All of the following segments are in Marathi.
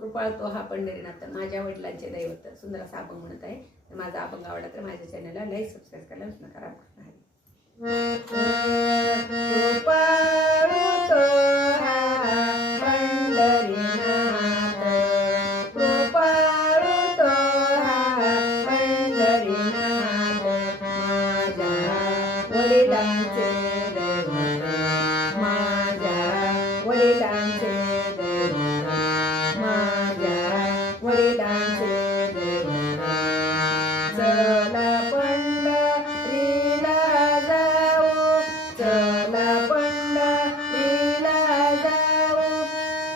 कृपाळतो हा पंढरीनाथ माझ्या वडिलांचे दैवत. सुंदर असा अभंग म्हणत आहे. तर माझा अभंग आवडला तर माझ्या चॅनलला लाईक सबस्क्राईब करायला विसरू नका. कृपाळतो हा पंढरीनाथ, कृपाळतो हा पंढरीनाथ, माझ्या वडिलांचे दैवत, माझ्या वडिलांचे दैवत, माझ्या वडिलांचे दैवत. चला पंढरीला जाऊ, चला पंढरीला जाऊ,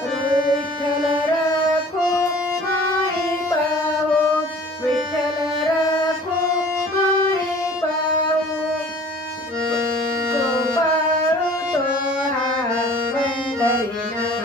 विठ्ठल राखो माई पाहू, विठ्ठल राखो माई पाहू. कृपाळतो हा पंढरीनाथ.